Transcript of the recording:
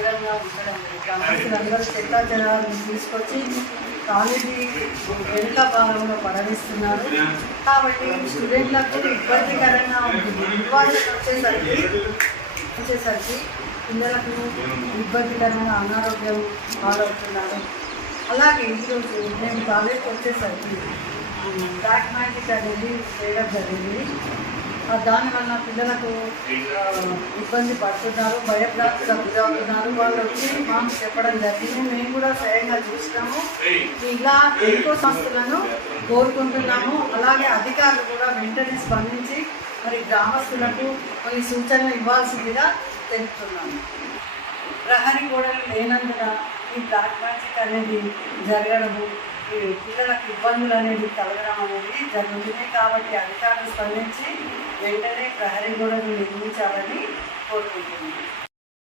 దూరంగా ఉండడం లేదు. గ్రామస్తులందరూ చెత్తాచెదాలను తీసుకొచ్చి కాలేజీ వెనుక భాగంలో పడవేస్తున్నారు. కాబట్టి స్టూడెంట్లకు ఇబ్బందికరంగా ఉంటుంది. నిర్వాహకులు వచ్చేసరికి పిల్లలకు ఇబ్బందికరంగా అనారోగ్యం పాలవుతున్నారు. అలాగే ఈరోజు నేను కాలేజీకి వచ్చేసరికి బ్లాక్ మ్యాజిక్ అనేది చేయడం జరిగింది. దానివల్ల పిల్లలకు ఇబ్బంది పడుతున్నారు, భయభ్రాంతులకు గురవుతున్నారు. వాళ్ళు వచ్చి మాకు చెప్పడం జరిగింది. మేము కూడా స్వయంగా చూసినాము. ఇలా ఎక్కువ సంస్థలను కోరుకుంటున్నాము. అలాగే అధికారులు కూడా వెంటనే స్పందించి మరి గ్రామస్తులకు కొన్ని సూచనలు ఇవ్వాల్సిందిగా తెలుపుతున్నాము. ప్రహరీ గోడలు లేనందున ఈ బ్లాక్ మ్యాజిక్ అనేది జరగడము, పిల్లలకు ఇబ్బందులు అనేది కలగడం అనేది జరుగుతుంది. కాబట్టి అధికారులు స్పందించి వెంటనే ప్రహరీ గోడలు నిర్మించాలని కోరుకుంటున్నాను.